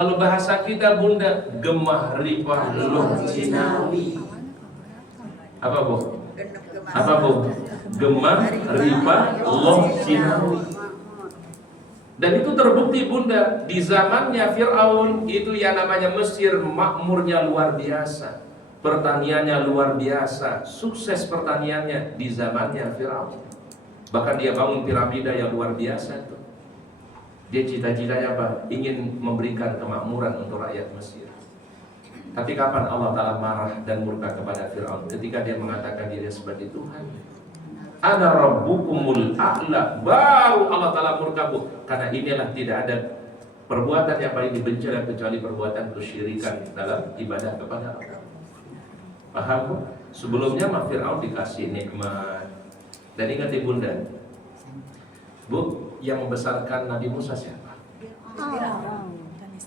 Kalau bahasa kita bunda, gemah ripah loh Cinawi. Apa bu? Apa bu? Gemah ripah loh Cinawi. Dan itu terbukti bunda, di zamannya Fir'aun itu yang namanya Mesir makmurnya luar biasa, pertaniannya luar biasa, sukses pertaniannya di zamannya Fir'aun. Bahkan dia bangun piramida yang luar biasa tuh. Dia cita-citanya apa? Ingin memberikan kemakmuran untuk rakyat Mesir. Tapi kapan Allah Ta'ala marah dan murka kepada Fir'aun? Ketika dia mengatakan dirinya sebagai Tuhan. Ana rabbukumul a'la. Baru Allah Ta'ala murka bu. Karena inilah tidak ada perbuatan yang paling dibenci kecuali perbuatan kesyirikan dalam ibadah kepada Allah. Paham bu? Sebelumnya Fir'aun dikasih nikmat. Dan ingat ibunda, bu, yang membesarkan Nabi Musa siapa?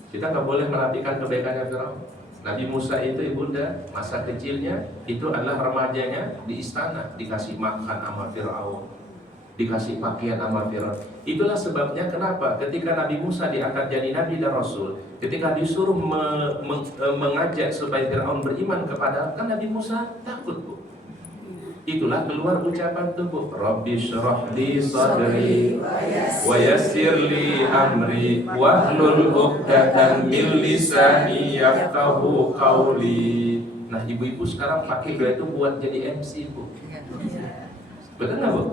Kita nggak boleh merapikan kebaikannya Fir'aun. Nabi Musa itu ibunda, masa kecilnya itu adalah remajanya di istana, dikasih makan sama Fir'aun, dikasih pakaian sama Fir'aun. Itulah sebabnya kenapa ketika Nabi Musa diangkat jadi Nabi dan Rasul, ketika disuruh mengajak supaya Fir'aun beriman kepada, kan Nabi Musa takut bu. Itulah keluar ucapan tubuh, Rabbi syrah li sadri wa yassir li amri wahlul 'uqdatam min lisani yafqahu qawli. Nah, ibu-ibu sekarang pakai doa itu buat jadi MC bu. Betul nggak bu?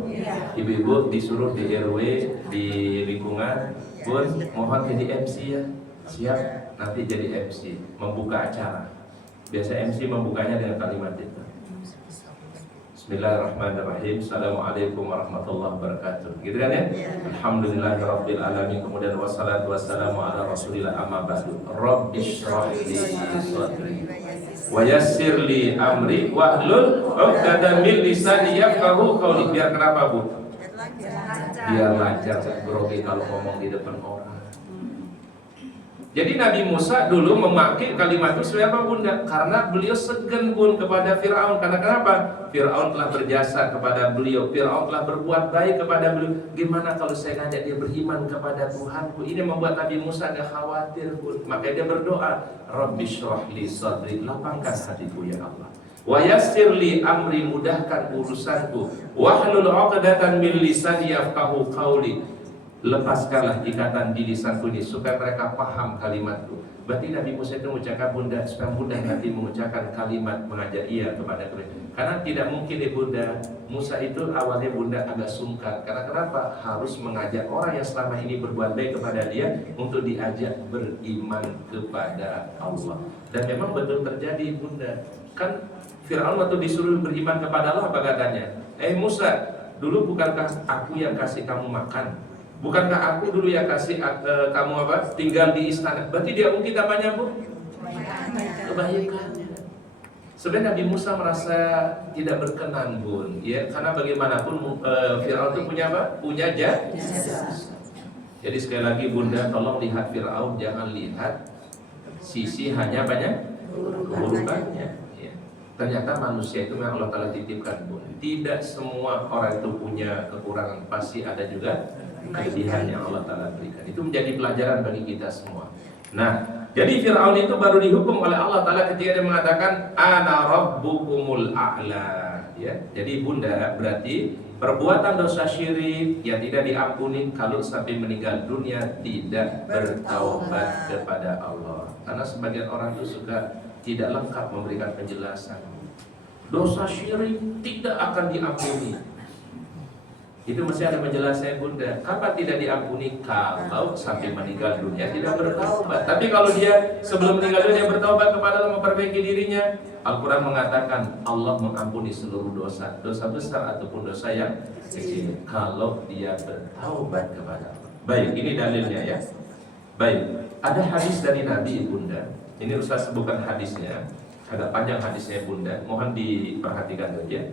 Ibu-ibu disuruh di RW, di lingkungan, bu, mohon jadi MC ya. Siap, nanti jadi MC, membuka acara. Biasa MC membukanya dengan kalimat itu. Bismillahirrahmanirrahim. Assalamualaikum warahmatullahi wabarakatuh. Gitu kan ya? Alhamdulillahirabbil alamin. Kemudian wassalatu wassalamu ala Rasulillah amma ba'du. Rabbi shrah li sadri wa yassir li amri wahlul 'uqdatam min lisani yafqahu qawli. Biar kenapa bu? Biar lancar grogi kalau ngomong di depan orang. Jadi Nabi Musa dulu memakai kalimat itu sebagai apa bunda? Karena beliau segan pun kepada Fir'aun. Karena kenapa? Fir'aun telah berjasa kepada beliau, Fir'aun telah berbuat baik kepada beliau. Gimana kalau saya ngajak dia beriman kepada Tuhanku? Ini membuat Nabi Musa agak khawatir pun. Maka dia berdoa, Rabbi syrah li sadri, lapangkan hatiku ya Allah. Wa yassir li amri, mudahkan urusanku. Wahlul 'uqdatam min lisani yafqahu qawli. Lepaskanlah ikatan di lisanku ini supaya mereka paham kalimatku. Berarti Nabi Musa itu mengucapkan bunda supaya mudah nanti mengucapkan kalimat mengajak ia kepada kebaikan. Karena tidak mungkin bunda Musa itu awalnya bunda agak sungkan. Karena kenapa? Harus mengajak orang yang selama ini berbuat baik kepada dia untuk diajak beriman kepada Allah. Dan memang betul terjadi bunda. Kan Fir'aun waktu disuruh beriman kepada Allah apa katanya? Musa, dulu bukankah aku yang kasih kamu makan? Bukankah aku dulu yang kasih kamu apa? Tinggal di istana. Berarti dia mungkin apanya bu? Kebaikan. Sebenarnya Nabi Musa merasa tidak berkenan bun, ya, karena bagaimanapun Fir'aun itu punya apa? Punya jasa. Jadi sekali lagi bunda, tolong lihat Fir'aun, jangan lihat sisi hanya banyak keburukannya. Ya. Ternyata manusia itu memang Allah Ta'ala titipkan bun. Tidak semua orang itu punya kekurangan, pasti ada juga kelebihan yang Allah Ta'ala berikan. Itu menjadi pelajaran bagi kita semua. Nah, jadi Fir'aun itu baru dihukum oleh Allah Ta'ala ketika dia mengatakan Ana rabbukumul a'la, ya. Jadi bunda, berarti perbuatan dosa syirik yang tidak diampuni kalau sampai meninggal dunia tidak bertaubat kepada Allah. Karena sebagian orang itu suka tidak lengkap memberikan penjelasan. Dosa syirik tidak akan diampuni. Itu mesti ada penjelasannya bunda. Kapan tidak diampuni? Kalau sampai meninggal dunia tidak bertaubat. Tapi kalau dia sebelum meninggal dunia bertaubat kepada Allah, memperbaiki dirinya, Al-Quran mengatakan Allah mengampuni seluruh dosa, dosa besar ataupun dosa yang kecil, kalau dia bertaubat kepada Allah. Baik, ini dalilnya ya. Baik, ada hadis dari Nabi bunda. Ini Ustaz sebutkan hadisnya, agak panjang hadisnya bunda, mohon diperhatikan saja.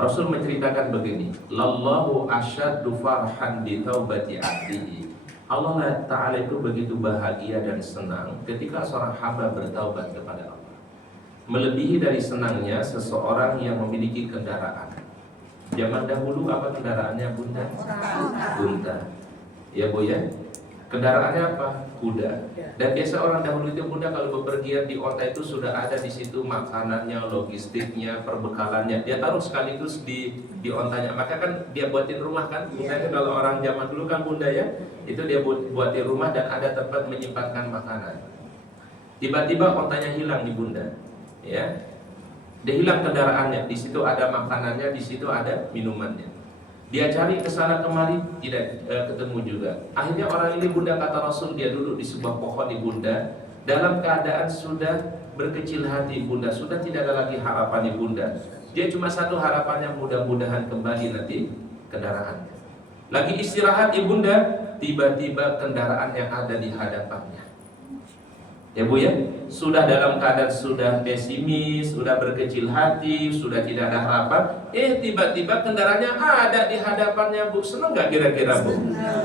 Rasul menceritakan begini, Lallahu asyaddu farhan bi taubati 'abdihi. Allah Ta'ala itu begitu bahagia dan senang ketika seorang hamba bertaubat kepada Allah. Melebihi dari senangnya seseorang yang memiliki kendaraan. Zaman dahulu apa kendaraannya bunda? Unta. Ya bu ya. Kendaraannya apa? Kuda. Dan biasa orang dahulu itu Bunda kalau bepergian di onta itu sudah ada di situ makanannya, logistiknya, perbekalannya. Dia taruh sekaligus di ontanya. Maka kan dia buatin rumah kan. Bunda kalau orang zaman dulu kan Bunda ya, itu dia buatin rumah dan ada tempat menyimpankan makanan. Tiba-tiba ontanya hilang di Bunda. Ya. Dia hilang kendaraannya. Di situ ada makanannya, di situ ada minumannya. Dia cari ke sana kemari, tidak ketemu juga. Akhirnya orang ini Bunda kata Rasul, dia duduk di sebuah pohon di Bunda, dalam keadaan sudah berkecil hati Bunda, sudah tidak ada lagi harapan di Bunda. Dia cuma satu harapannya, mudah-mudahan kembali nanti kendaraannya. Lagi istirahat di Bunda, tiba-tiba kendaraan yang ada di hadapannya. Ya Bu ya, sudah dalam keadaan sudah pesimis, sudah berkecil hati, sudah tidak ada harapan. Tiba-tiba kendaraannya ada di hadapannya Bu. Senang gak kira-kira Bu?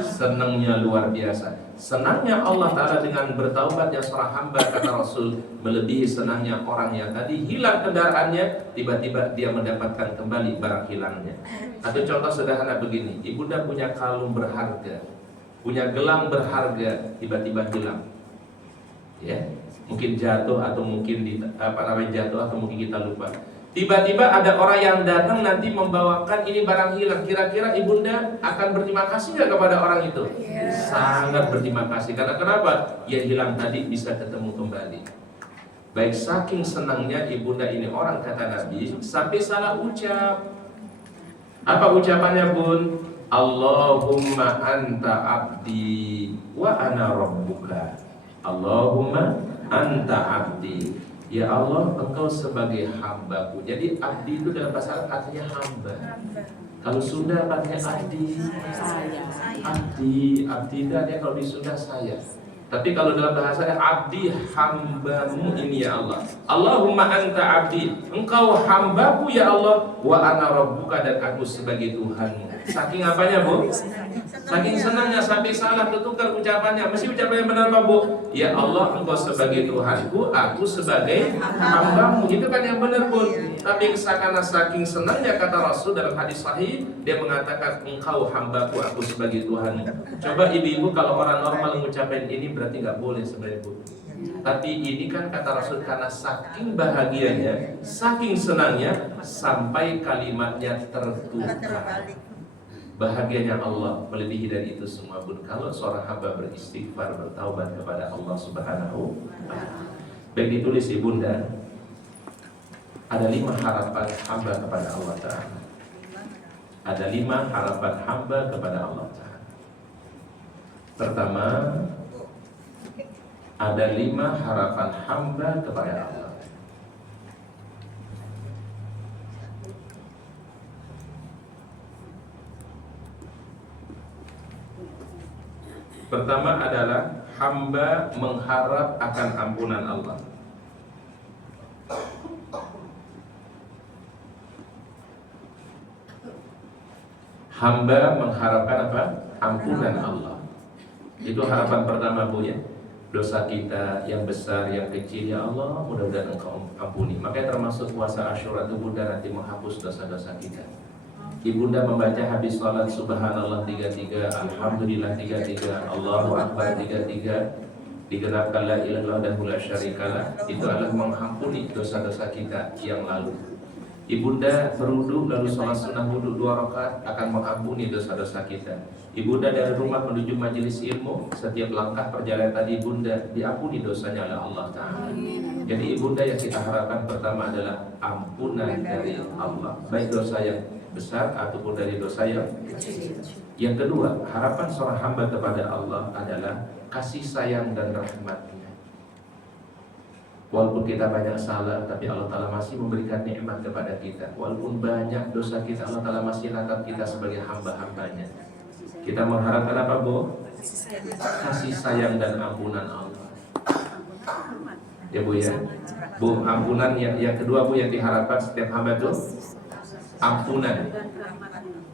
Senangnya luar biasa. Senangnya Allah Ta'ala dengan bertaubatnya seorang hamba, kata Rasul, melebihi senangnya orang yang tadi hilang kendaraannya, tiba-tiba dia mendapatkan kembali barang hilangnya. Atau contoh sederhana begini, Ibunda punya kalung berharga, punya gelang berharga, tiba-tiba hilang. Ya, mungkin jatuh atau mungkin jatuh atau mungkin kita lupa. Tiba-tiba ada orang yang datang nanti membawakan ini barang hilang. Kira-kira Ibunda akan berterima kasih nggak kepada orang itu? Sangat berterima kasih. Karena kenapa? Ya hilang tadi bisa ketemu kembali. Baik, saking senangnya Ibunda ini orang, kata Nabi, sampai salah ucap. Apa ucapannya Bun? Allahumma anta abdi wa ana rabbuka. Allahumma anta abdi. Ya Allah, engkau sebagai hambaku. Jadi abdi itu dalam bahasa Arab artinya hamba. Kalau Sunda artinya abdi. Abdi itu artinya kalau di Sunda saya. Tapi kalau dalam bahasa abdi, hambamu ini ya Allah. Allahumma anta abdi, engkau hambaku ya Allah, wa ana rabbuka, dan aku sebagai Tuhanmu. Saking apanya Bu? Saking senangnya sampai salah tertukar ucapannya. Mesti ucapannya benar Pak Bu? Ya Allah, engkau sebagai Tuhanku, aku sebagai hambamu. Itu kan yang benar Bu. Tapi karena saking senangnya, kata Rasul dalam hadis sahih, dia mengatakan engkau hambaku, aku sebagai Tuhanmu. Coba ibu-ibu kalau orang normal mengucapkan ini berarti nggak boleh sebenarnya Bu. Tapi ini kan kata Rasul karena saking bahagianya, saking senangnya, sampai kalimatnya tertukar. Bahagianya Allah melebihi dari itu semua Bun. Kalau seorang hamba beristighfar, bertaubat kepada Allah Subhanahu wa ta'ala. Baik, ditulis Ibunda, ada 5 harapan hamba kepada Allah Ta'ala. Ada 5 harapan hamba kepada Allah Ta'ala. Pertama, ada 5 harapan hamba kepada Allah. Pertama adalah hamba mengharap akan ampunan Allah. Hamba mengharapkan apa? Ampunan Allah. Itu harapan pertama Bu ya. Dosa kita yang besar, yang kecil, ya Allah mudah-mudahan Engkau ampuni. Makanya termasuk puasa Asyura itu Bunda nanti menghapus dosa-dosa kita. Ibunda membaca habis salat subhanallah 33, alhamdulillah 33, Allahu akbar 33, digenapkan la ilaha illallah dan la syarikalah. Itu adalah mengampuni dosa-dosa kita yang lalu. Ibunda berwudu lalu salat sunnah wudu 2 rakaat akan mengampuni dosa-dosa kita. Ibunda dari rumah menuju majelis ilmu, setiap langkah perjalanan tadi Ibunda diampuni dosanya oleh Allah Ta'ala. Jadi Ibunda yang kita harapkan pertama adalah ampunan dari Allah, baik dosa yang besar ataupun dari dosa yang kecil. Yang kedua, harapan seorang hamba kepada Allah adalah kasih sayang dan rahmat-Nya. Walaupun kita banyak salah, tapi Allah Ta'ala masih memberikan nikmat kepada kita. Walaupun banyak dosa kita, Allah Ta'ala masih natap kita sebagai hamba-hambanya. Kita mengharapkan apa Bu? Kasih sayang dan ampunan Allah. Ya Bu ya. Bu, ampunan yang kedua Bu yang diharapkan setiap hamba itu ampunan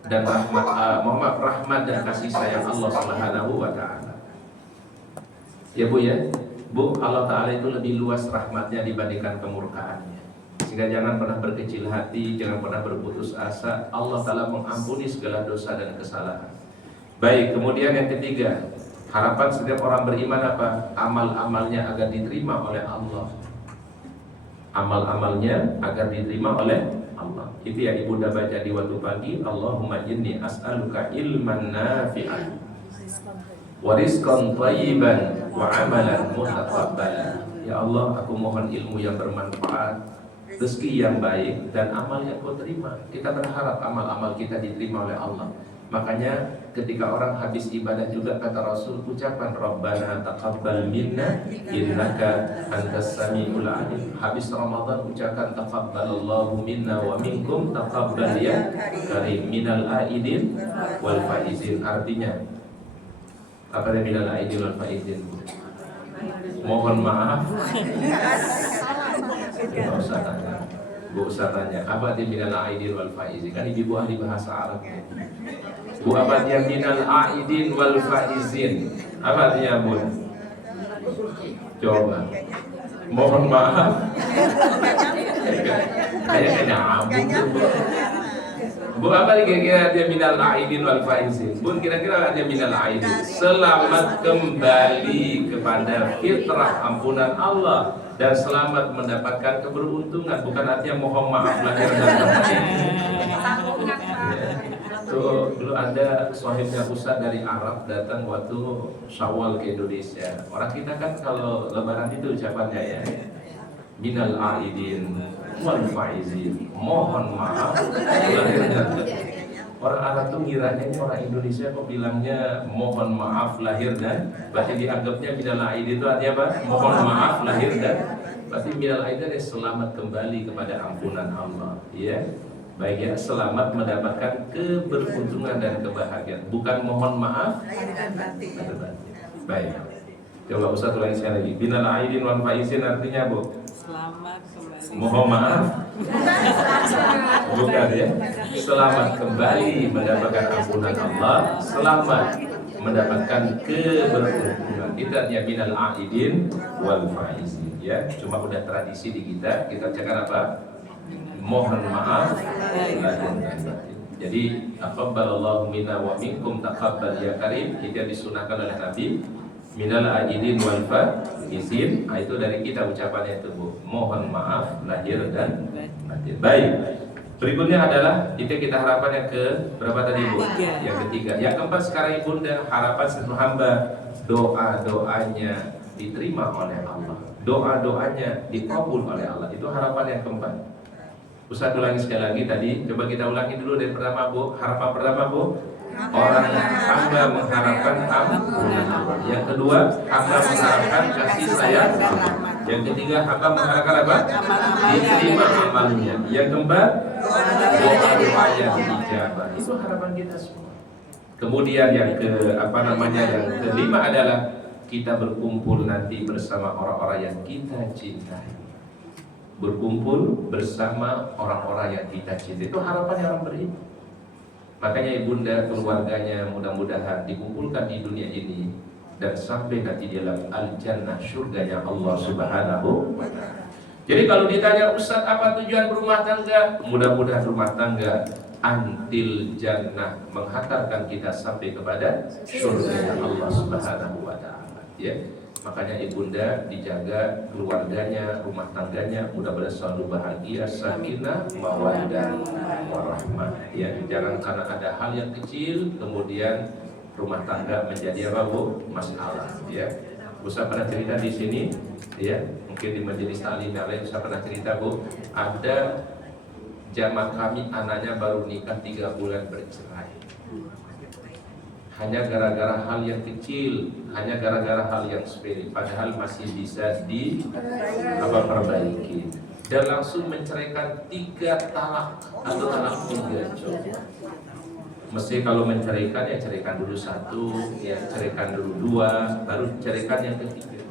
dan rahmat, rahmat dan kasih sayang Allah Subhanahu wa ta'ala. Ya Bu ya. Bu, Allah Ta'ala itu lebih luas rahmatnya dibandingkan kemurkaannya. Sehingga jangan pernah berkecil hati, jangan pernah berputus asa. Allah Ta'ala mengampuni segala dosa dan kesalahan. Baik, kemudian yang ketiga, Harapan setiap orang beriman apa? Amal-amalnya agar diterima oleh Allah. Amal-amalnya agar diterima oleh Allah. Itu yang Ibunda baca di waktu pagi. Allahumma inni as'aluka ilman nafi'an wa rizqan thayyiban wa amalan mutaqabbalan. Ya Allah, aku mohon ilmu yang bermanfaat, rezeki yang baik, dan amal yang kau terima. Kita berharap amal-amal kita diterima oleh Allah. Makanya ketika orang habis ibadah juga kata Rasul, ucapan Rabbana taqabbal minna innaka antas samiul alim. Habis Ramadan ucapkan taqabbalallahu minna wa minkum taqabbal ya karim minal aidin wal faizin. Artinya apa yang minal aidin wal faizin? Mohon maaf. Gak usah tanya. Bu usah tanya apa arti minal aidin wal faizin? Kan ibu ahli bahasa Arab. Bu apa artinya minal aidin wal faizin? Apa artinya Bu? Coba. Mohon maaf. Kayaknya abung Bu. Bu apa kira-kira artinya minal aidin wal faizin? Bu kira-kira artinya minal aidin selamat kembali kepada fitrah ampunan Allah dan selamat mendapatkan keberuntungan, bukan artinya mohon maaf lahir dan batin. Tuh, dulu ada sahibnya Ustaz dari Arab datang waktu Syawal ke Indonesia. Orang kita kan kalau lebaran itu ucapannya ya minal aidin wal faizin, mohon maaf lahir dan batin. Orang Arab tuh ngiranya ini orang Indonesia kok bilangnya mohon maaf lahir dan batin, dianggapnya minal aidin itu artinya apa? Mohon maaf lahir dan batin. Minal aidin adalah selamat kembali kepada ampunan Allah, ya. Baik ya, selamat mendapatkan keberuntungan dan kebahagiaan, bukan mohon maaf lahir dan batin. Baik. Coba Ustaz ulangi sekali lagi. Minal aidin wal faizin artinya Bu? Selamat kembali. Mohon maaf. Bukan ya. Selamat kembali mendapatkan ampunan Allah, selamat mendapatkan keberuntungan. Itu artinya minal aidin wal faizin ya. Cuma udah tradisi di kita ucapkan apa? Mohon maaf lahir dan batin. Jadi taqabbalallahu minna wa minkum taqabbal ya karim, itu disunahkan oleh Nabi. Minal aidin wal faizin, itu dari kita ucapannya itu Bu. Mohon maaf lahir dan batin. Baik. Berikutnya adalah kita harapkan yang ke berapa tadi Bu? Yang ketiga. Yang keempat sekarang Ibunda, harapan seluruh hamba doa-doanya diterima oleh Allah. Doa-doanya dikabul oleh Allah. Itu harapan yang keempat. Ustaz ulangi sekali lagi tadi. Coba kita ulangi dulu dari pertama Bu. Harapan pertama Bu, orang hamba mengharapkan ampunan Allah. Yang kedua, hamba mengharapkan kasih sayang Allah. Yang ketiga, hamba mengharapkan apa? Diterima amalnya. Yang keempat, doa-doanya dijabah. Itu harapan kita semua. Kemudian yang yang kelima adalah kita berkumpul nanti bersama orang-orang yang kita cintai. Berkumpul bersama orang-orang yang kita cintai. Itu harapan orang beriman. Makanya ibunda keluarganya mudah-mudahan dikumpulkan di dunia ini dan sampai nanti di dalam al-jannah, surganya Allah Subhanahu wa ta'ala. Jadi kalau ditanya Ustaz apa tujuan berumah tangga? Mudah-mudahan rumah tangga antil jannah, menghantarkan kita sampai kepada surganya Allah Subhanahu wa ta'ala. Ya. Makanya ibunda dijaga keluarganya, rumah tangganya, mudah-mudahan selalu bahagia, sakinah, mawaddah, warahmah. Ya, jangan karena ada hal yang kecil kemudian rumah tangga menjadi apa Bu? Masalah. Ya, Ustaz pernah cerita di sini, ya, mungkin di majelis taklim yang lain Ustaz pernah cerita Bu, ada jamaah kami anaknya baru nikah 3 bulan bercerai. Hanya gara-gara hal yang kecil, hanya gara-gara hal yang sepele, padahal masih bisa perbaiki. Dan langsung menceraikan 3 talak atau talak 3. Coba. Mesti kalau menceraikan ya ceraikan dulu 1, ya ceraikan dulu 2, baru ceraikan yang ketiga.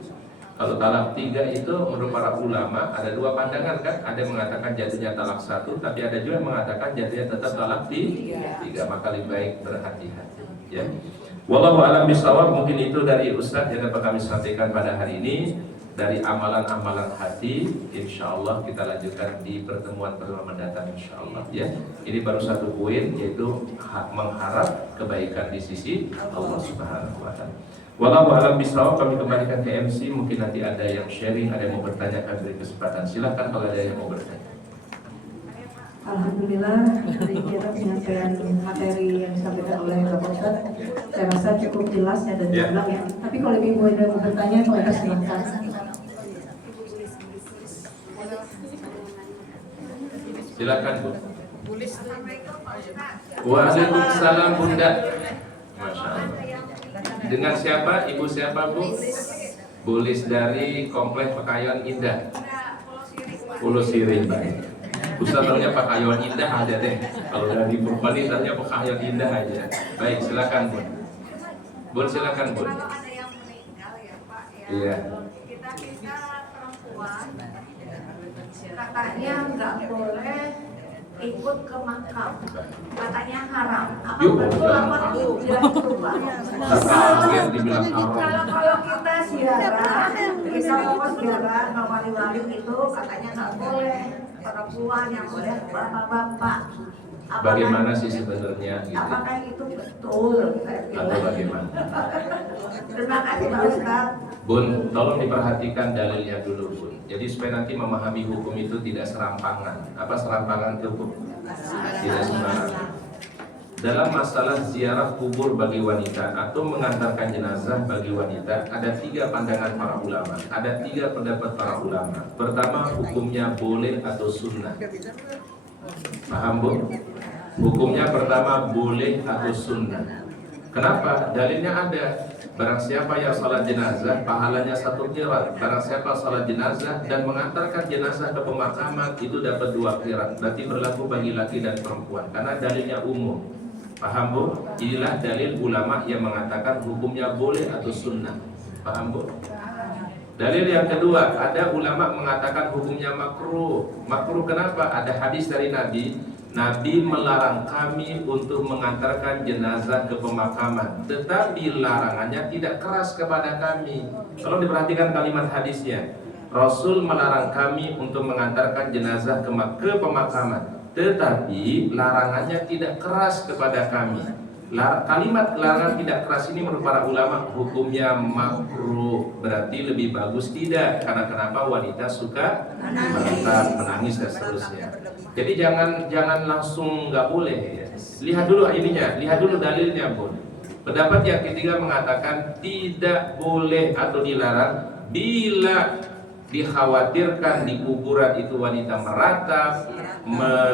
Kalau talak 3 itu menurut para ulama ada 2 pandangan kan, ada yang mengatakan jatuhnya talak 1, tapi ada juga yang mengatakan jatuhnya tetap talak 3. Maka lebih baik berhati-hati. Ya, wallahu a'lam bishawab. Mungkin itu dari Ustaz yang dapat kami sampaikan pada hari ini dari amalan-amalan hati. Insyaallah kita lanjutkan di pertemuan-pertemuan mendatang insyaallah. Ya, ini baru satu poin yaitu mengharap kebaikan di sisi Allah Subhanahu wa ta'ala. Wallahu a'lam bishawab. Kami kembalikan ke MC, mungkin nanti ada yang sharing, ada yang mau bertanya, kami beri kesempatan. Silakan kalau ada yang mau bertanya. Alhamdulillah, kira penyampaian materi yang disampaikan oleh Bapak Ustadz, saya rasa cukup jelas ya dan jelas ya. Tapi kalau ibu ada mau bertanya, mereka silakan. Silakan Bu. Waalaikumsalam Bunda. Masya Allah. Dengan siapa? Ibu siapa Bu? Bulis dari Komplek Pekayon Indah. Pulau Siring, baik. Ustaz tanya Pekayon Indah ada deh. Kalau dari Purwani tanya Pekayon Indah aja. Baik, silakan Bu. Bu silakan Bu. Kalau ada yang meninggal ya Pak ya. Iya. Kita perempuan katanya nggak boleh ikut ke makam, katanya haram. Apa Yuk, betul apa tidak itu Pak? Terkaget dibilang haram. Kalau kita ziarah, kita mau ziarah ke wali-wali itu katanya nggak boleh perempuan, yang boleh bapak-bapak. Bagaimana sih sebenarnya gitu? Apakah itu betul? Atau bagaimana? Terima kasih Pak Ustadz. Bun, tolong diperhatikan dalilnya dulu Bun. Jadi supaya nanti memahami hukum itu tidak serampangan. Apa serampangan itu Bun? Tidak sembarangan. Dalam masalah ziarah kubur bagi wanita atau mengantarkan jenazah bagi wanita, ada 3 pandangan para ulama, ada 3 pendapat para ulama. Pertama, hukumnya boleh atau sunnah. Paham Bu? Hukumnya pertama boleh atau sunnah. Kenapa? Dalilnya ada. Barang siapa yang salat jenazah, pahalanya 1 qirat. Barang siapa salat jenazah dan mengantarkan jenazah ke pemakaman, itu dapat 2 qirat. Berarti berlaku bagi laki dan perempuan. Karena dalilnya umum. Paham Bu? Inilah dalil ulama yang mengatakan hukumnya boleh atau sunnah. Paham Bu? Dalil yang kedua, ada ulama mengatakan hukumnya makruh. Makruh kenapa? Ada hadis dari Nabi. Nabi melarang kami untuk mengantarkan jenazah ke pemakaman, tetapi larangannya tidak keras kepada kami. Kalau diperhatikan kalimat hadisnya, Rasul melarang kami untuk mengantarkan jenazah ke pemakaman, tetapi larangannya tidak keras kepada kami. Kalimat larangan tidak keras ini menurut para ulama hukumnya makruh, berarti lebih bagus tidak, karena kenapa? Wanita suka merentak, menangis dan seterusnya. Jadi jangan langsung nggak boleh ya. Lihat dulu ininya, lihat dulu dalilnya Bun. Pendapat yang ketiga mengatakan tidak boleh atau dilarang bila dikhawatirkan di kuburan itu wanita meratap,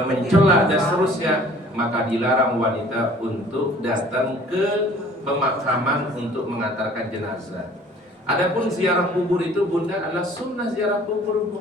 mencela dan seterusnya, maka dilarang wanita untuk datang ke pemakaman untuk mengantarkan jenazah. Adapun ziarah kubur itu Bunda adalah sunnah ziarah kubur Bu.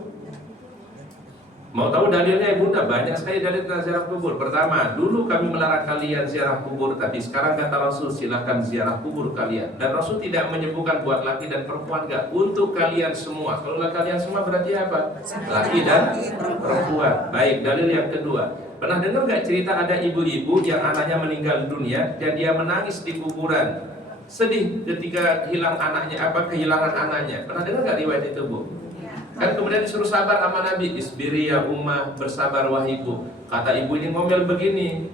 Mau tahu dalilnya Bunda? Banyak sekali dalil tentang ziarah kubur. Pertama, dulu kami melarang kalian ziarah kubur, tapi sekarang kata Rasul silakan ziarah kubur kalian. Dan Rasul tidak menyebutkan buat laki dan perempuan, enggak, untuk kalian semua. Kalau kalian semua berarti apa? Laki dan perempuan. Baik, dalil yang kedua. Pernah dengar gak cerita ada ibu-ibu yang anaknya meninggal dunia dan dia menangis di kuburan, sedih ketika kehilangan anaknya? Pernah dengar gak riwayat itu Bu? Kan kemudian disuruh sabar sama Nabi, isbiri ya ummah, bersabar wahai ibu. Kata ibu ini ngomel begini,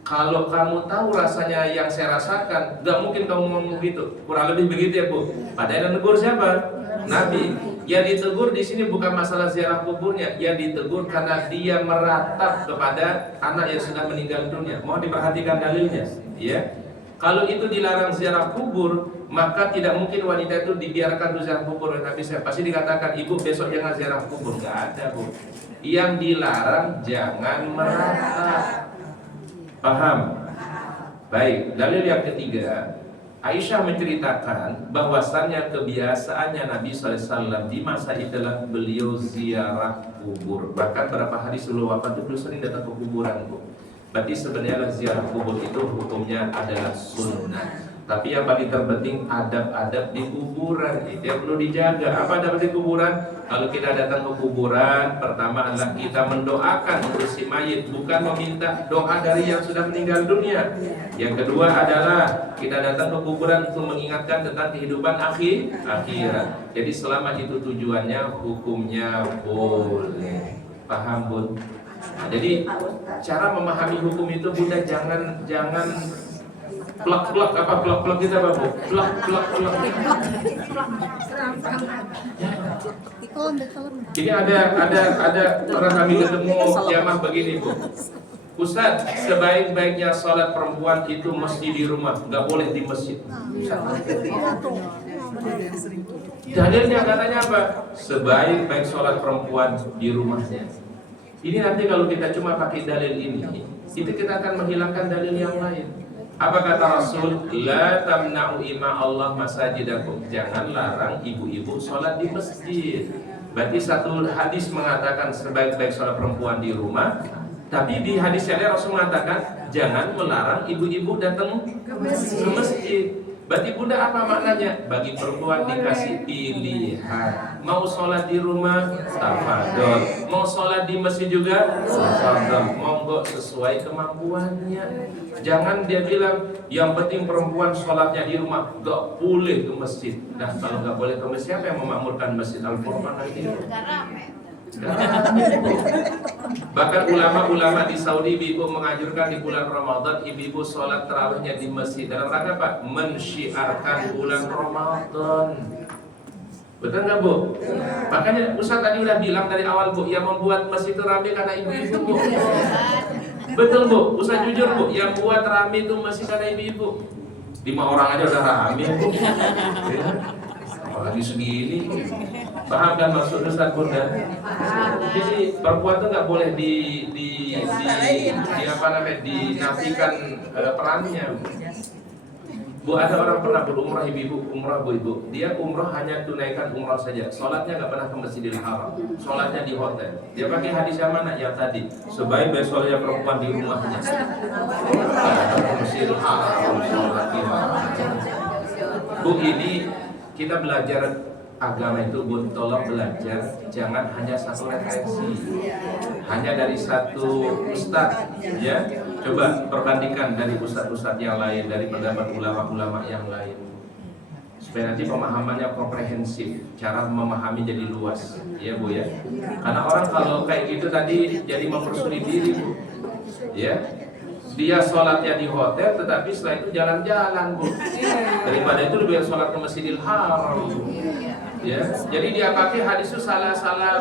kalau kamu tahu rasanya yang saya rasakan, gak mungkin kamu ngomong gitu. Kurang lebih begitu ya Bu. Padahal yang negur siapa? Nabi. Ya ditegur di sini bukan masalah ziarah kuburnya, ya ditegur karena dia meratap kepada anak yang sudah meninggal dunia. Mohon diperhatikan dalilnya, ya. Kalau itu dilarang ziarah kubur, maka tidak mungkin wanita itu dibiarkan ziarah kubur. Nabi saya pasti dikatakan, ibu besok jangan ziarah kubur. Gak ada Bu. Yang dilarang jangan meratap. Paham? Baik, dalil yang ketiga, Aisyah menceritakan bahwasannya kebiasaannya Nabi SAW di masa itulah beliau ziarah kubur. Bahkan beberapa hari sebelum wafat itu beliau sering datang ke kuburan Bu. Berarti sebenarnya ziarah kubur itu hukumnya adalah sunnah. Tapi yang paling terpenting adab-adab di kuburan itu yang perlu dijaga. Apa adab di kuburan? Kalau kita datang ke kuburan, pertama adalah kita mendoakan untuk si mayit, bukan meminta doa dari yang sudah meninggal dunia. Yang kedua adalah kita datang ke kuburan untuk mengingatkan tentang kehidupan akhirat. Jadi selama itu tujuannya, hukumnya boleh. Paham Bun? Nah, jadi cara memahami hukum itu Bunda jangan Plak apa kita apa bu? Plak. Ini ada pernah kami ketemu jamaah begini bu. Ustaz, sebaik-baiknya sholat perempuan itu mesti di rumah, nggak boleh di masjid. Dalilnya katanya apa? Sebaik-baik sholat perempuan di rumahnya. Ini nanti kalau kita cuma pakai dalil ini, itu kita akan menghilangkan dalil yang lain. Apa kata Rasul? La tamna'u ima Allah masajidakum. Jangan larang ibu-ibu sholat di masjid. Berarti satu hadis mengatakan sebaik-baik sholat perempuan di rumah. Tapi di hadis yang lain Rasul mengatakan jangan melarang ibu-ibu datang ke masjid. Berarti bunda apa maknanya? Bagi perempuan dikasih pilihan. Mau sholat di rumah, tafadhol. Mau sholat di masjid juga, tafadhol. Monggo sesuai kemampuannya. Jangan dia bilang yang penting perempuan sholatnya di rumah, gak boleh ke masjid. Nah kalau gak boleh ke masjid, siapa yang memakmurkan masjid Al-Furqan nanti? Bahkan ulama-ulama di Saudi ibu menganjurkan di bulan Ramadan ibu-ibu sholat tarawihnya di masjid dalam rangka apa? Mensyiarkan bulan Ramadan. Betul nggak bu? Makanya Ustaz tadi udah bilang dari awal bu, yang membuat masjid itu ramai karena ibu-ibu bu. Betul bu, Ustaz jujur bu, yang buat ramai itu masih karena ibu-ibu. 5 orang aja udah ramai bu. Apalagi segini. Paham kan maksud Ustaz bunda? Jadi perempuan itu nggak boleh dinafikan perannya. Bu, ada orang pernah berumrah ibu-ibu, umrah bu-ibu. Dia umrah hanya tunaikan umrah saja. Sholatnya nggak pernah ke Masjidil Haram. Sholatnya di hotel. Dia pakai hadis yang mana? Yang tadi. Sebaik-baik sholatnya perempuan di rumahnya. Ke Masjidil Haram. Sholat di Haram. Bu, ini kita belajar agama itu bu, tolong belajar jangan hanya satu referensi, hanya dari satu ustadz ya. Coba perbandingkan dari ustadz-ustadz yang lain, dari pendapat ulama-ulama yang lain, supaya nanti pemahamannya komprehensif, cara memahami jadi luas ya bu ya. Karena orang kalau kayak gitu tadi jadi mempersulit diri bu ya. Dia sholatnya di hotel, tetapi setelah itu jalan-jalan bu. Daripada itu lebih sholat ke Masjidil Haram. Ya, jadi dia pakai hadis itu salah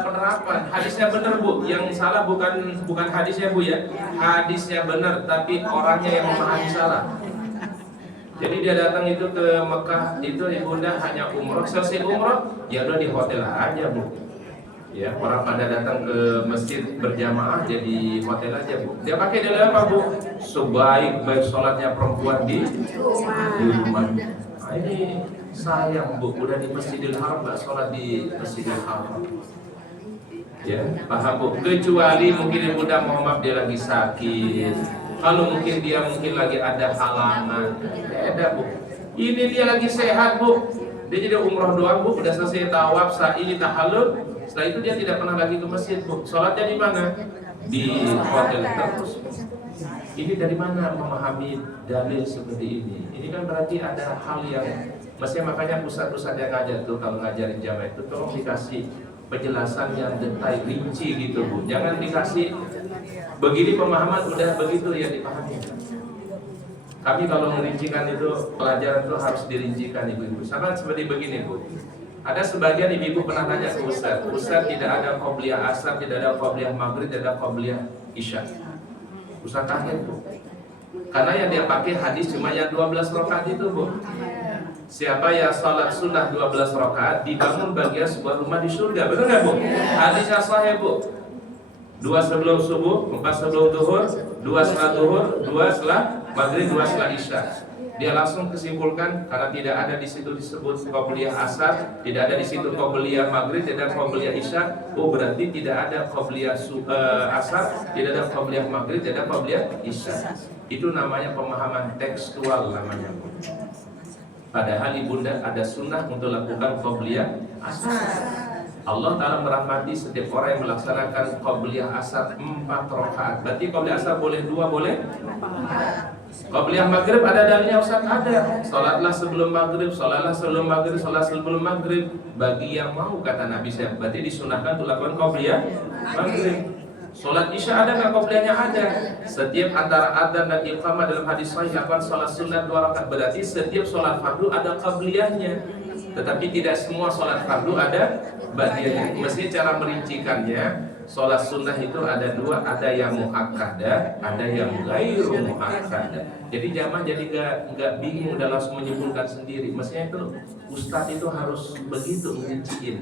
penerapan. Hadisnya benar bu, yang salah bukan hadisnya bu ya. Hadisnya benar, tapi orangnya yang memahami salah. Jadi dia datang itu ke Mekah itu ibunda hanya umroh, selesai umroh, ya udah di hotel aja bu. Ya, orang pada datang ke masjid berjamaah jadi hotel aja bu. Dia pakai dalil apa bu? Sebaik-baik sholatnya perempuan di rumah. Nah, ini sayang bu, udah di Masjidil Haram nggak sholat di Masjidil Haram. Ya, paham bu? Kecuali mungkin ibunda mohon maaf dia lagi sakit. Kalau mungkin dia lagi ada halangan, beda bu. Ini dia lagi sehat bu. Dia jadi umroh doang bu, udah selesai tawaf, sa'i, tahallul. Setelah itu dia tidak pernah lagi ke masjid bu. Sholatnya di mana? Di hotel terus. Ini dari mana memahami dalil seperti ini? Ini kan berarti ada hal yang makanya pusat-pusat yang ngajar tuh kalau ngajarin jamaah itu tolong dikasih penjelasan yang detail, rinci gitu bu. Jangan dikasih begini pemahaman udah begitu ya dipahami. Kami kalau merincikan itu pelajaran itu harus dirincikan ibu-ibu. Sama seperti begini bu. Ada sebagian ibu-ibu pernah tanya ke Ustaz, Ustaz tidak ada qobliyah asar, tidak ada qobliyah maghrib, tidak ada qobliyah isya. Ustaz kaget bu. Karena yang dia pakai hadis cuma yang 12 rakaat itu bu. Siapa yang salat sunnah 12 rakaat dibangun bagian sebuah rumah di surga. Betul nggak bu? Hadisnya sahih bu. 2 sebelum subuh, 4 sebelum zuhur, 2 setelah zuhur, 2 setelah maghrib, 2 setelah isya. Dia langsung kesimpulkan karena tidak ada di situ disebut qobliyah asar, tidak ada di situ qobliyah maghrib, tidak ada qobliyah isya. Oh berarti tidak ada qobliyah asar, tidak ada qobliyah maghrib, tidak ada qobliyah isya. Itu namanya pemahaman tekstual namanya. Padahal ibunda ada sunnah untuk lakukan qobliyah asar. Allah Ta'ala merahmati setiap orang yang melaksanakan qobliyah asar 4 rakaat. Berarti qobliyah asar boleh 2, boleh 4. Qobliyah maghrib ada dalilnya Ustaz? Ada. Salatlah sebelum maghrib, salatlah sebelum maghrib, salat sebelum maghrib. Bagi yang mau kata Nabi saya, berarti disunahkan untuk lakukan qobliyah maghrib. Sholat isya ada nggak qobliyahnya? Ada. Setiap antara adzan dan iqamah dalam hadis sahih akan sholat sunat 2 rakaat. Berarti setiap sholat fardu ada qobliyahnya. Tetapi tidak semua sholat fardu ada ba'diyahnya. Mestinya cara merincikannya, sholat sunnah itu ada 2, ada yang muakkadah, ada yang ghairu muakkadah. Jadi jamaah jadi nggak bingung dalam menyimpulkan sendiri. Mestinya itu ustadz itu harus begitu merinciin,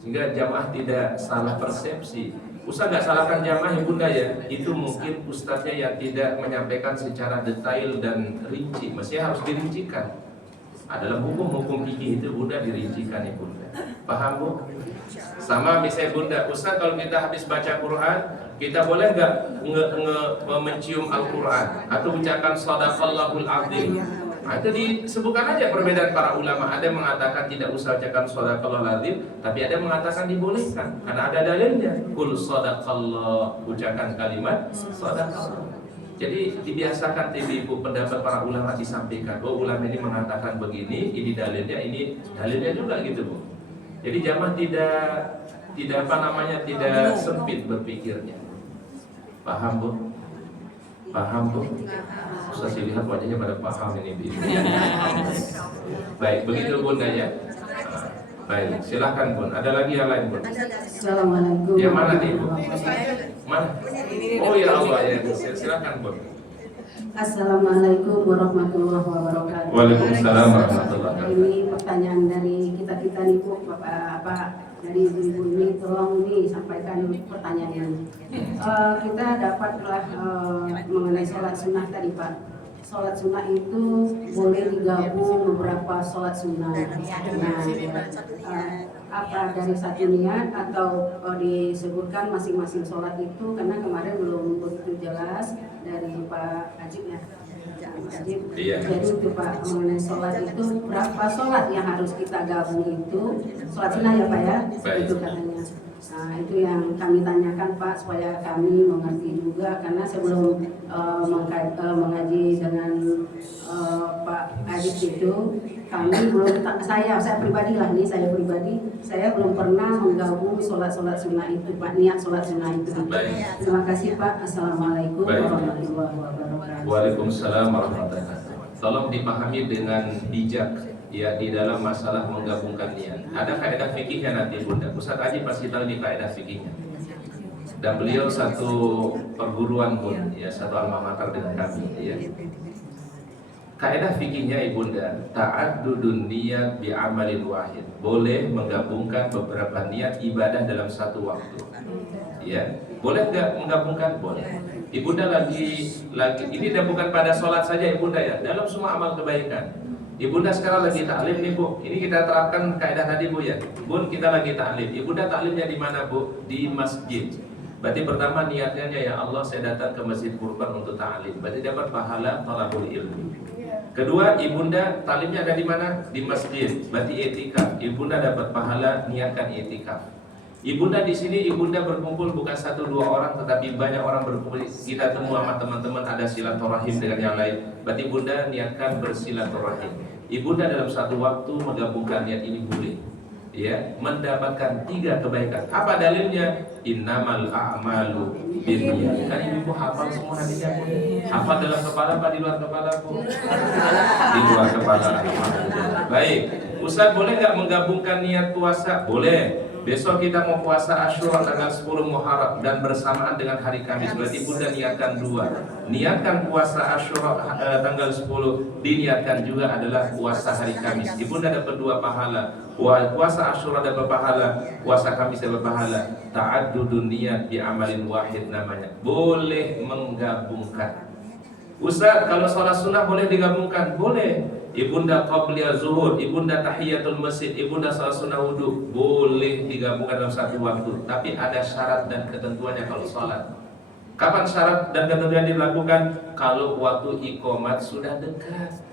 sehingga jamaah tidak salah persepsi. Ustadz nggak salahkan jamaah ya bunda ya, itu mungkin ustadznya yang tidak menyampaikan secara detail dan rinci. Mestinya harus dirincikan. Adalah hukum-hukum fikih itu bunda dirincikan ya bunda. Paham bu? Sama misalnya bunda, Ustaz kalau kita habis baca Quran, kita boleh nggak mencium Al-Quran atau ucapkan Shadaqallahul Azim? Nah, itu disebutkan aja perbedaan para ulama. Ada yang mengatakan tidak usah ucapkan Shadaqallahul Azim, tapi ada yang mengatakan dibolehkan karena ada dalilnya. Qul Shadaqallah, ucapkan kalimat Shadaqallah. Jadi dibiasakan ibu pendapat para ulama disampaikan. Oh ulama ini mengatakan begini, ini dalilnya juga gitu bu. Jadi jamaah tidak sempit berpikirnya. Paham bu? Paham bu? Susah sih lihat wajahnya pada paham ini bu. Baik, begitu bunda ya. Baik, silahkan bun. Ada lagi yang lain bun? Assalamualaikum. Yang mana nih bu? Mana? Oh ya Allah ya, silakan bun. Assalamualaikum warahmatullahi wabarakatuh. Waalaikumsalam warahmatullahi wabarakatuh. Ini pertanyaan dari kita nih bu, bapak dari ibu ini, tolong nih sampaikan pertanyaan ini. Kita dapatlah mengenai sholat sunnah tadi pak. Sholat sunnah itu boleh digabung beberapa sholat sunnah. Apa dari satu niat atau disebutkan masing-masing sholat itu, karena kemarin belum begitu jelas dari Pak Ajib ya. Iya. Jadi itu Pak, mengenai sholat itu berapa sholat yang harus kita gabung itu sholat sunnah ya Pak ya. Baik. Itu katanya. Nah itu yang kami tanyakan Pak, supaya kami mengerti juga, karena sebelum mengaji dengan Pak Adit itu kami belum, saya pribadi saya belum pernah menggabung sholat sunnah itu Pak, niat sholat sunnah itu. Baik. Terima kasih Pak. Assalamualaikum Baik. warahmatullahi wabarakatuh. Waalaikumsalam warahmatullahi wabarakatuh. Tolong dipahami dengan bijak ya di dalam masalah menggabungkan niat. Ada kaidah fikihnya nanti bunda. Ustaz Haji pasti tahu di kaidah fikihnya. Dan beliau satu perguruan pun ya, satu alma mater dengan kami ya. Kaidah fikihnya ibunda, ta'addudun niyat bi amalin wahid. Boleh menggabungkan beberapa niat ibadah dalam satu waktu. Ya, boleh nggak menggabungkan? Boleh. Ibunda lagi ini dah bukan pada sholat saja ibunda ya, dalam semua amal kebaikan. Ibunda sekarang lagi taklim nih bu. Ini kita terapkan kaidah tadi bu ya. Bun, kita lagi taklim. Ibunda taklimnya di mana bu? Di masjid. Berarti pertama niatnya ya Allah, saya datang ke Masjid Kurban untuk taklim. Berarti dapat pahala thalabul ilmi. Kedua, ibunda taklimnya ada di mana? Di masjid. Berarti i'tikaf. Ibunda dapat pahala niatkan i'tikaf. Ibunda di sini ibunda berkumpul bukan 1-2 orang, tetapi banyak orang berkumpul. Kita temu sama teman-teman, ada silaturahim dengan yang lain. Berarti ibunda niatkan bersilaturahim. Ibunda dalam satu waktu menggabungkan niat ini boleh. Ya, mendapatkan 3 kebaikan. Apa dalilnya? Innamal a'malu binniyat. Kan ibu hafal semua hadisnya. Hafal dalam kepala apa di luar kepala bu? Di luar kepala. Baik. Ustaz boleh nggak menggabungkan niat puasa? Boleh. Besok kita mau puasa Asyura tanggal 10 Muharram dan bersamaan dengan hari Kamis. Berarti bunda niatkan 2. Niatkan puasa Asyura tanggal 10, diniatkan juga adalah puasa hari Kamis. Ibunda dapat 2 pahala. Puasa Asyura dapat pahala, puasa Kamis dapat pahala. Ta'addudun niyat bi amalin wahid namanya. Boleh menggabungkan. Ustaz, kalau sholat sunnah boleh digabungkan? Boleh. Ibunda qabliyah zuhur, ibunda tahiyatul masjid, ibunda salat sunnah wudu, boleh digabungkan dalam satu waktu. Tapi ada syarat dan ketentuannya kalau salat. Kapan syarat dan ketentuan dilakukan? Kalau waktu iqamat sudah dekat.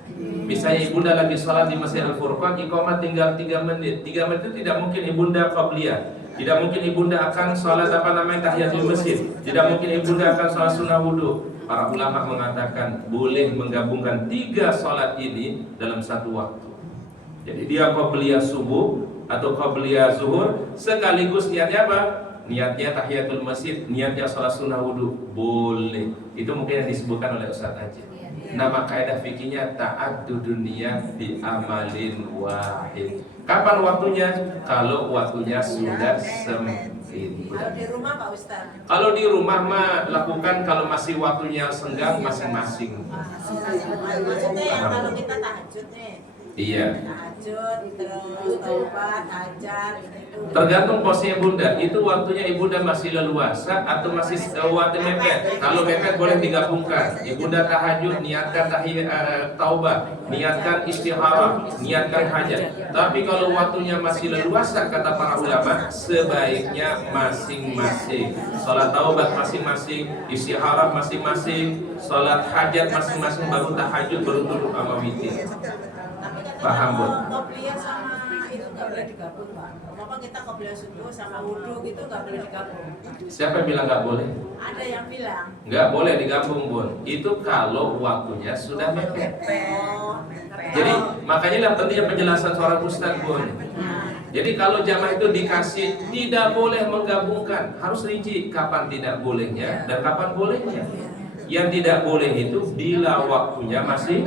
Misalnya ibunda lagi salat di Masjid Al-Furqan, iqamat tinggal 3 menit. 3 menit itu tidak mungkin ibunda qabliyah. Tidak mungkin ibunda akan salat tahiyatul masjid. Tidak mungkin ibunda akan salat sunnah wudu. Para ulama mengatakan boleh menggabungkan 3 sholat ini dalam satu waktu. Jadi dia qabliyah subuh atau qabliyah zuhur sekaligus niatnya apa? niatnya tahiyatul masjid, niatnya sholat sunnah wudhu, boleh. Itu mungkin yang disebutkan oleh Ustaz Ajit. Nama kaidah fikihnya ta'addudun niyat bi amalin wahid. Kapan waktunya? Kalau waktunya sudah sempit. Kalau di rumah Pak Ustaz. Kalau di rumah mah lakukan kalau masih waktunya senggang masing-masing. Maksudnya yang kalau kita tahajud nih. Iya. Tahajud, terus taubat, hajar, gitu. Tergantung posisinya Bunda. Itu waktunya Ibunda masih leluasa atau masih waktu mepet. Kalau mepet boleh digabungkan. Ibunda tahajud, niatkan taubat, niatkan istikharah, niatkan hajat. Tapi kalau waktunya masih leluasa, kata para ulama, sebaiknya masing-masing. Salat taubat masing-masing, istikharah masing-masing, salat hajat masing-masing, baru tahajud, baru turun sama witir. Paham, Bu? Qobliyah sama itu nggak boleh digabung, Pak. Apa kita qobliyah subuh sama wudhu gitu nggak boleh digabung? Siapa yang bilang nggak boleh? Ada yang bilang. Nggak boleh digabung, Bun. Itu kalau waktunya sudah mepet. Jadi makanya lah pentingnya penjelasan seorang ustaz, Bun. Jadi kalau jamaah itu dikasih tidak boleh menggabungkan, harus rinci kapan tidak bolehnya dan kapan bolehnya. Yang tidak boleh itu bila waktunya masih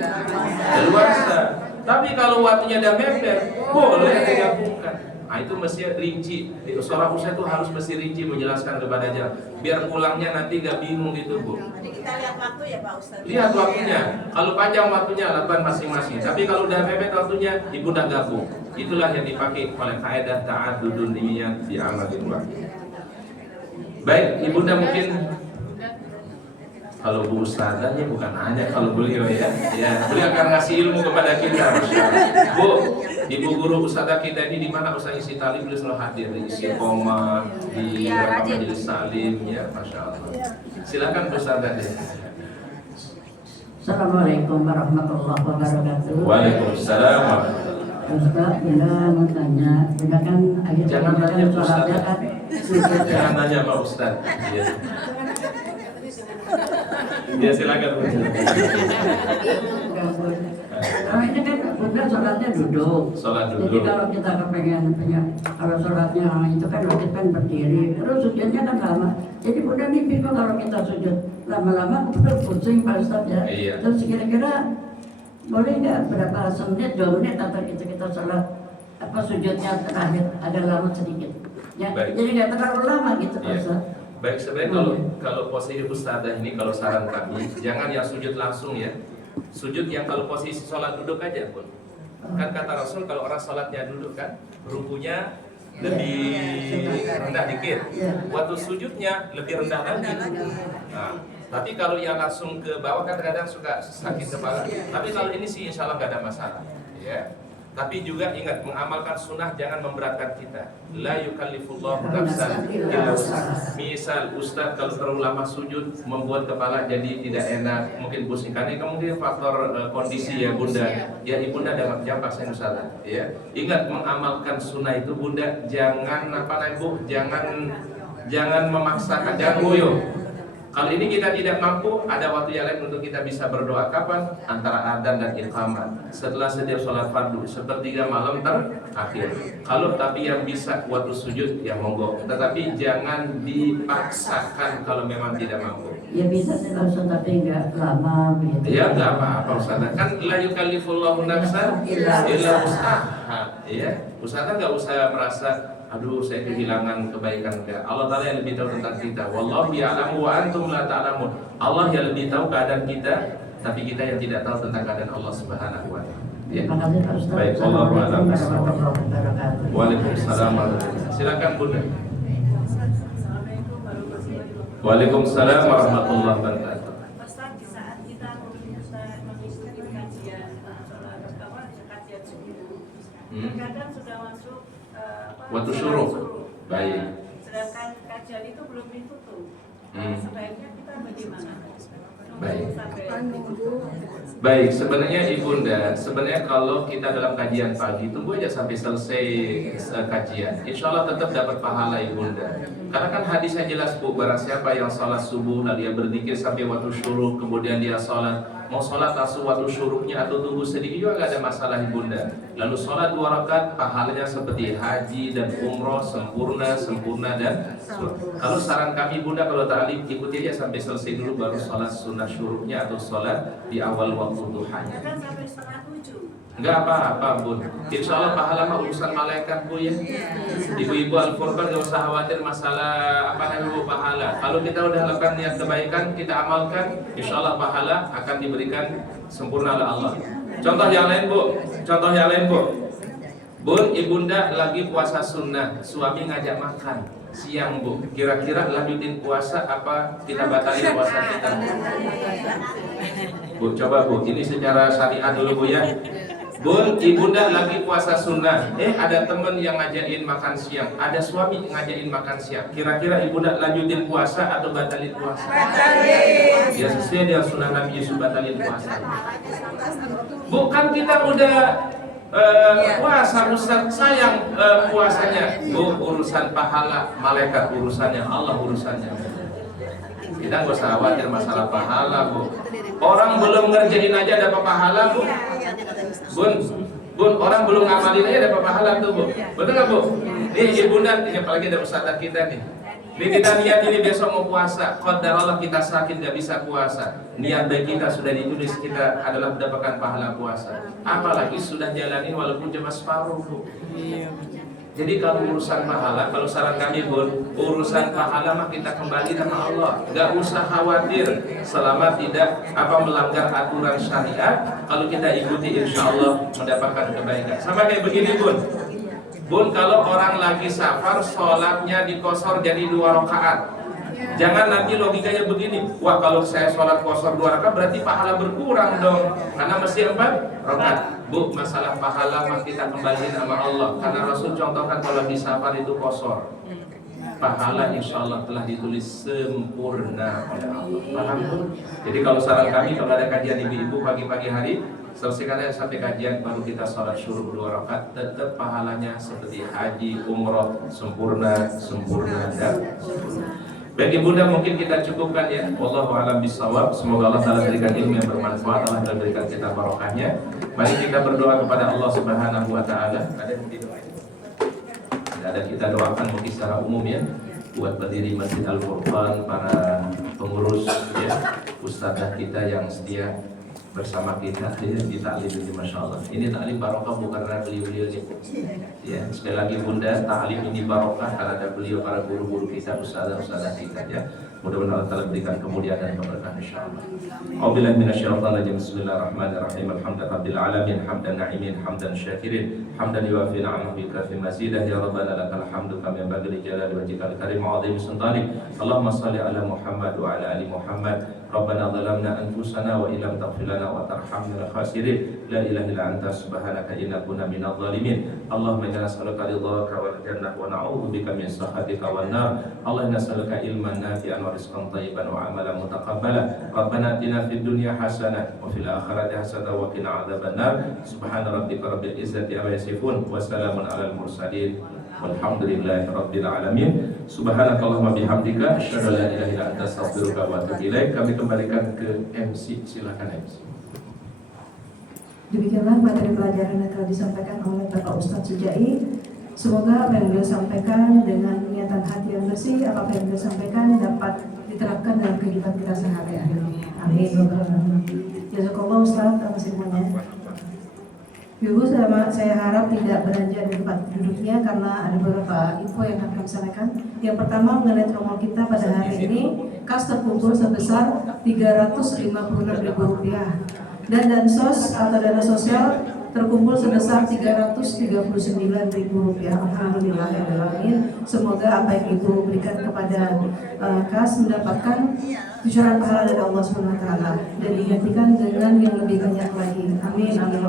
leluasa. Tapi kalau waktunya udah mepet, boleh digabungkan. Nah itu mesti rinci. Seorang ustaz itu harus mesti rinci menjelaskan kepada jamaah, biar pulangnya nanti gak bingung gitu, Bu. Jadi kita lihat waktu ya Pak Ustaz. Lihat waktunya. Kalau panjang waktunya lakukan masing-masing. Tapi kalau udah mepet waktunya, ibu udah gabung. Itulah yang dipakai oleh kaidah ta'addudun niyat fi amalin wahid. Baik, ibunda mungkin kalau Bu Ustazahnya bukan hanya kalau beliau ya, beliau akan ngasih ilmu kepada kita. Bu, Ibu guru Ustazah kita ini di mana Ustaz isi tali beliau selalu hadir di Istiqomah, di Majelis Salim ya, Masya Allah. Silakan Bu Ustazah. Assalamualaikum warahmatullahi wabarakatuh. Waalaikumsalam. Ustaz, bila mau tanya, bila kan akhir Jangan tanya Bu sholatnya Ustazah. kan Jangan tanya Pak Ustaz. Ya. Ya silakan Bu. Nah, ini kan bunda sholatnya duduk. Sholat Jadi duduk. kalau kita kepengen punya, kalau sholatnya itu kan wajib kan berdiri, terus sujudnya kan lama. Jadi bunda nih bingung kalau kita sujud lama-lama, betul pusing Pak Ustaz ya. Iya. Terus kira-kira boleh nggak berapa menit, 2 menit atau kita sholat apa sujudnya terakhir agak lama sedikit. Ya, Baik. jadi nggak terlalu lama gitu Pak Iya. Ustaz. Baik, sebenarnya kalau posisi Ustazah ini, kalau saran kami, jangan yang sujud langsung ya. Sujud yang kalau posisi sholat duduk aja pun. Kan kata Rasul kalau orang sholatnya duduk kan, rukunya lebih rendah dikit. Waktu sujudnya lebih rendah lagi. Nah, tapi kalau yang langsung ke bawah kan kadang suka sakit kepala. Tapi kalau ini sih insya Allah gak ada masalah. Ya. Tapi juga ingat, mengamalkan sunnah jangan memberatkan kita. La yukallifullahu nafsan illa wus'aha. Misal Ustaz kalau terlalu lama sujud membuat kepala jadi tidak enak, mungkin pusing. Karena itu mungkin faktor kondisi ya Bunda. Ya Ibunda jangan paksain Ustaz. Ya. Ingat mengamalkan sunnah itu Bunda, jangan jangan memaksakan, jangan ngoyo. Kalau ini kita tidak mampu, ada waktu yang lain untuk kita bisa berdoa. Kapan? Antara adzan dan iqamah. Setelah setiap sholat fardu, sepertiga malam terakhir. Kalau tapi yang bisa waktu sujud, ya monggo. Tetapi jangan dipaksakan kalau memang tidak mampu. Ya bisa sih Ustaz, tapi nggak lama begitu. Ya nggak apa-apa Ustaz. Kan la yukallifullahu nafsan illa wus'aha. Ya, Ustaz nggak usah merasa aduh saya kehilangan kebaikan. Allah Ta'ala yang lebih tahu tentang kita. Wallahu ya'lamu wa antum la ta'lamun. Allah yang lebih tahu keadaan kita, tapi kita yang tidak tahu tentang keadaan Allah Subhanahu wa taala. Ya. Terima kasih Pak Ustaz. Baik, Allahu a'lam. Warahmatullahi wabarakatuh. Waalaikumsalam warahmatullahi wabarakatuh. Silakan Bunda. Waalaikumsalam warahmatullahi wabarakatuh. Ustaz, di saat kita mengikuti kajian kajian subuh, kadang sudah masuk Waktu syuruk. Baik. Sedangkan kajian itu belum ditutup. Sebaiknya kita bagaimana? Baik. Sampai Baik, sebenarnya Ibunda, sebenarnya kalau kita dalam kajian pagi tunggu aja sampai selesai kajian. Insya Allah tetap dapat pahala Ibunda. Karena kan hadisnya jelas Bu, barang siapa yang sholat subuh lalu dia berzikir sampai waktu syuruk, kemudian dia sholat mau sholat langsung waktu syuruknya atau tunggu sedikit juga nggak ada masalah ibunda. Lalu sholat 2 rakaat pahalanya seperti haji dan umroh sempurna dan kalau saran kami ibunda kalau ta'lim ikuti aja sampai selesai dulu baru sholat sunnah syuruknya atau sholat di awal waktu duhanya. Kan sampai 6:30. Enggak apa-apa bun, insya Allah pahala mah urusan malaikat bu ya. Ibu-ibu Al-Furqan gak usah khawatir masalah apa namanya bu pahala. Kalau kita udah lakukan niat kebaikan, kita amalkan, insya Allah pahala akan diberikan sempurna oleh Allah. Contoh yang lain bu, bun ibunda lagi puasa sunnah, suami ngajak makan siang bu, kira-kira lanjutin puasa apa kita batalin puasa kita? Bu coba bu, ini secara syariat dulu bu ya. Bun, ibunda lagi puasa sunnah. Ada temen yang ngajakin makan siang, ada suami ngajakin makan siang. Kira-kira ibunda lanjutin puasa atau batalin puasa? Batalin. Ya sesuai dengan sunnah Nabi Yusuf batalin puasa. Bukan kita udah puasa, Ustaz sayang puasanya. Bu, urusan pahala malaikat urusannya, Allah urusannya. Kita gak usah khawatir masalah pahala bu. Orang belum ngerjain aja dapat pahala bu. Bun, orang belum ngamalin aja dapat pahala tuh bu. Betul nggak bu? Nih ibunda, ini apalagi ada ustadzah kita nih. Ini kita niat ini besok mau puasa. Qadarullah kita sakit gak bisa puasa. Niat baik kita sudah ditulis kita adalah mendapatkan pahala puasa. Apalagi sudah jalanin walaupun cuma separuh bu. Jadi kalau urusan pahala, kalau saran kami bun, urusan pahala mah kita kembali sama Allah. Gak usah khawatir selama tidak melanggar aturan syariat. Kalau kita ikuti insya Allah mendapatkan kebaikan. Sama kayak begini bun. Bun, kalau orang lagi safar sholatnya dikosor jadi 2 rakaat. Jangan nanti logikanya begini, wah kalau saya sholat kosor 2 rakaat berarti pahala berkurang dong, karena mesti 4 rakaat. Bu, masalah pahala mah kita kembaliin sama Allah, karena Rasul contohkan kalau di safar itu kosor, pahala insya Allah telah ditulis sempurna oleh Allah. Paham bu? Jadi kalau saran kami kalau ada kajian ibu-ibu pagi-pagi hari, selesaikan aja sampai kajian baru kita sholat syuruk 2 rakaat, tetap pahalanya seperti haji, umroh sempurna dan sempurna. Baik ibunda mungkin kita cukupkan ya. Wallahu a'lam bishawab. Semoga Allah Ta'ala berikan ilmu yang bermanfaat, Allah Ta'ala berikan kita barokahnya. Mari kita berdoa kepada Allah Subhanahu wa taala. Ada yang didoain? Tidak ada, kita doakan mungkin secara umum ya. Buat pendiri Masjid Al-Furqan, para pengurus ya, ustadzah kita yang setia bersama kita di ta'lim ini, masya Allah. Ini ta'lim barokah bukan karena beliau-beliau ini. Ya, sekali lagi bunda, ta'lim ini barokah karena ada beliau, para guru-guru kita, ustadzah kita ya. Mudah-mudahan Allah Ta'ala berikan kemuliaan dan keberkahan insyaallah. A'udzubillahi minasyaitonir rajim. Bismillahirrahmanirrahim. Alhamdulillahirabbil alamin, hamdan na'imin, hamdan syakirin, hamdan yuwafi ni'amahu bi kafi mazidah. Ya rabbana lakal hamdu kama yanbaghi li jalali wajhikal karim wa 'azimi sultanik. Allahumma shalli ala Muhammad wa ala ali Muhammad. Rabbana zalamna anfusana wa illam taghfir lana wa tarhamna khasirin. La ilaha illa anta subhanaka inna kunna minadh dhalimin. Allahumma inna nas'aluka ridhaka wal jannah wa na'udzubika min sakhatika wan nar. Allahumma nas'aluka ilman nafi'an wa rizqan thayyiban wa amalan mutaqabbala. Rabbana atina fid dunya hasanah wa fil akhirati hasanah wa qina adzabannar. Subhana rabbika rabbil izzati amma yasifun wa salamun alal mursalin. Walhamdulillahi rabbil alamin. Subhanakallahumma bihamdika asyhadu an la ilaha illa anta astaghfiruka wa atubu ilaik. Kami kembalikan ke MC, silakan MC. Demikianlah materi pelajaran yang telah disampaikan oleh Bapak Ustadz Sujai. Semoga apa yang beliau sampaikan dengan niatan hati yang bersih, apa yang beliau sampaikan dapat diterapkan dalam kehidupan kita sehari-hari. Amin. Jazakallah Ustadz atas ilmunya. Ibu, saya harap tidak beranjak dari tempat duduknya karena ada beberapa info yang akan kami sampaikan. Yang pertama mengenai promo kita pada hari ini, kas terkumpul sebesar Rp356.000 dan dansos atau dana sosial terkumpul sebesar Rp339.000. Alhamdulillahirrahmanirrahim. Semoga apa yang Ibu berikan kepada kas mendapatkan cucuran pahala dari Allah SWT dan digantikan dengan yang lebih banyak lagi. Amin. Amin.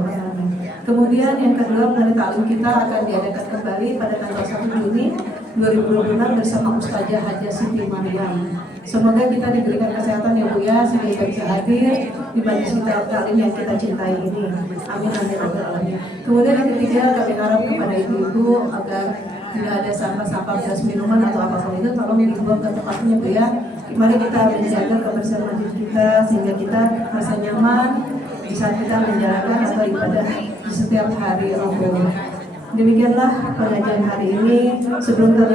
Kemudian yang kedua, mengenai ta'lim kita akan diadakan kembali pada tanggal 1 Juni 2026 bersama Ustazah Hajah Siti Maryam. Semoga kita diberikan kesehatan ya Bu ya, sehingga bisa hadir di majelis ta'lim yang kita cintai ini. Amin. Amin. Kemudian yang ketiga, kami harap kepada ibu-ibu agar tidak ada sampah-sampah bekas minuman atau apapun itu tolong dibuang ke tempatnya Bu ya. Mari kita menjaga kebersihan masjid kita sehingga kita merasa nyaman di saat kita menjalankan atau ibadah di setiap hari Ramadan. Demikianlah pengajian hari ini. Sebelum kita